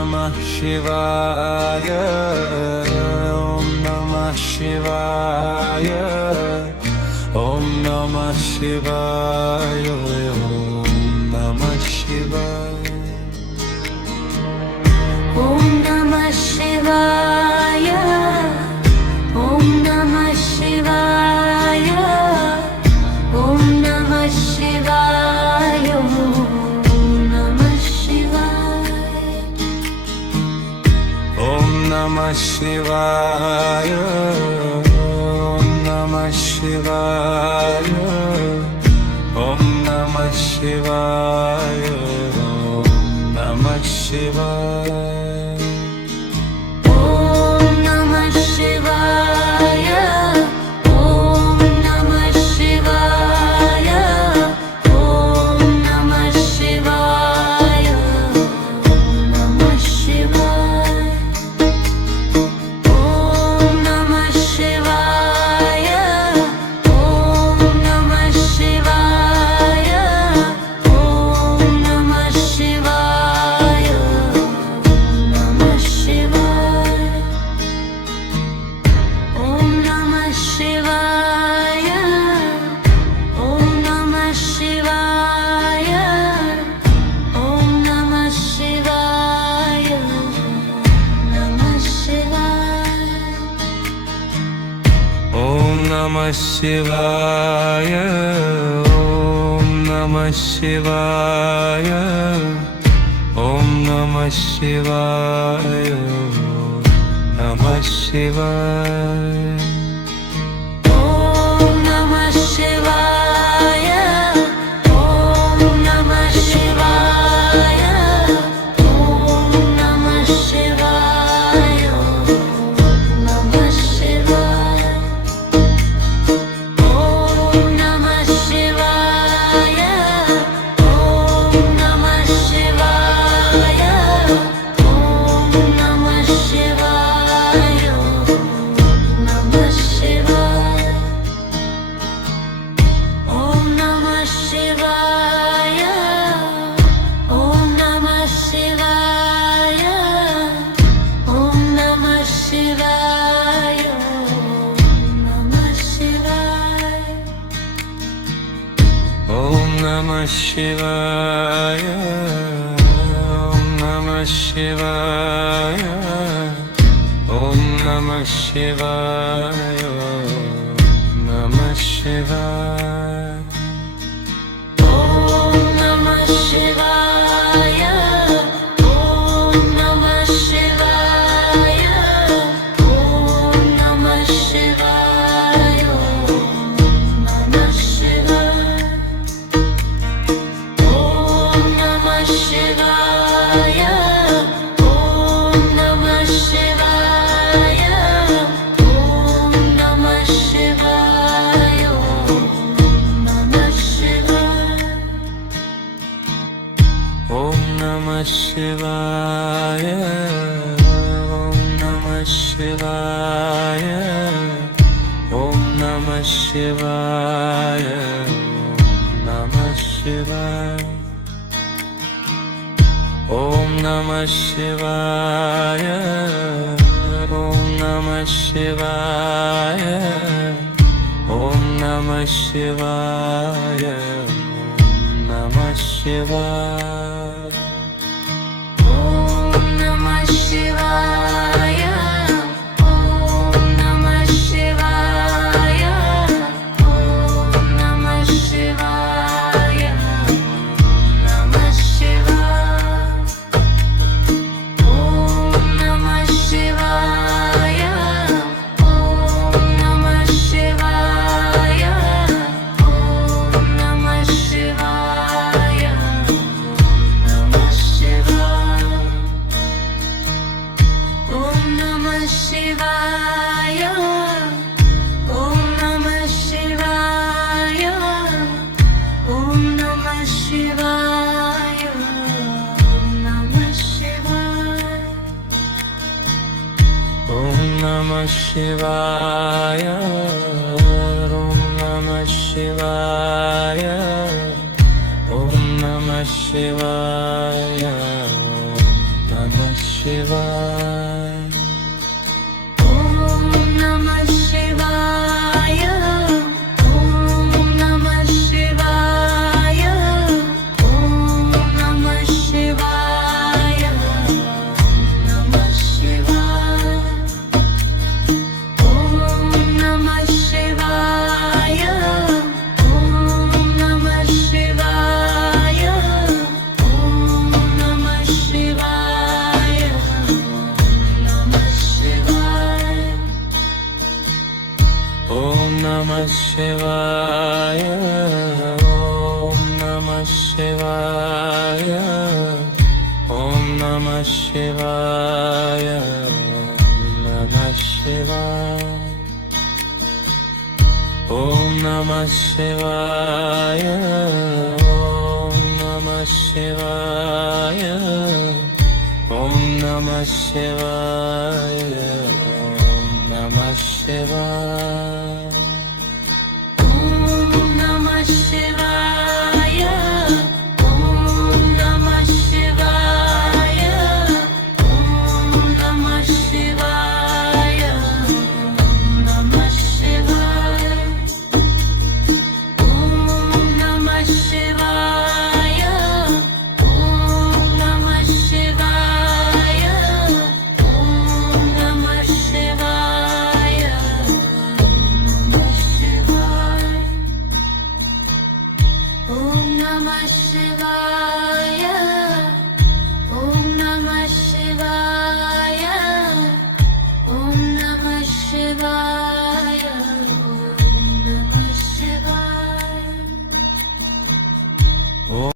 Namah Shivaya, Om Namah Shivaya, Om Namah Shivaya, Om Namah Shivaya. Om Namah Shivaya, Om Namah Shivaya, Om Namah Shivaya, Om Namah Shivaya. Om Namah Shivaya, Om Namah Shivaya, Om Namah Shivaya, Om Namah Shivaya. Om Namah Shivaya, Om Namah Shivaya, Om Namah Shivaya, Om Namah Shivaya. Om Namah Shivaya, Om Namah Shivaya, Om Namah Shivaya, Om Namah Shivaya. Om Namah Shivaya, Om Namah Shivaya, Om Namah Shivaya. Om Namah Shivaya, Om Namah Shivaya, Om Namah Shivaya. Om Namah Shivaya, Om Namah Shivaya, Om Namah Shivaya, Om Namah Shivaya. Om Namah Shivaya, Om Namah Shivaya, Om Namah Shivaya, Om Namah Shivaya. Om Namah Shivaya, Om Namah Shivaya, Om Namah Shivaya. Om Namah Shivaya, Om Namah Shivaya, Om Namah Shivaya. Om Namah Shivaya, Om Namah Shivaya, Om Namah Shivaya, Om Namah Shivaya. Om Namah Shivaya, Om Namah Shivaya, Om Namah Shivaya, Om Namah Shivaya. Om Namah Shivaya, Om Namah Shivaya, Om Namah Shivaya. Om Namah Shivaya, Om Namah Shivaya, Om Namah Shivaya. Om Namah Shivaya, Om Namah Shivaya, Om Namah Shivaya, Om Namah Shivaya. Om Namah Shivaya, Om Namah Shivaya, Om Namah Shivaya. Om Namah Shivaya, Om Namah Shivaya, Om Namah Shivaya, Om Namah Shivaya. Om Namah Shivaya, Om Namah Shivaya, Om Namah Shivaya, Om Namah Shivaya. Shivaya. Om Namah Shivaya. Om Namah Shivaya. Namah Shivaya. Om Namah Shivaya. Om Namah Shivaya. Om Namah Shivaya. Om Namah Shivaya. Om Namah Shivaya. Om Namah Shivaya. Om Namah Shivaya. Om Namah Shivaya. Om Namah Shivaya. Om Namah Shivaya. Om Namah Shivaya. Om Namah Shivaya.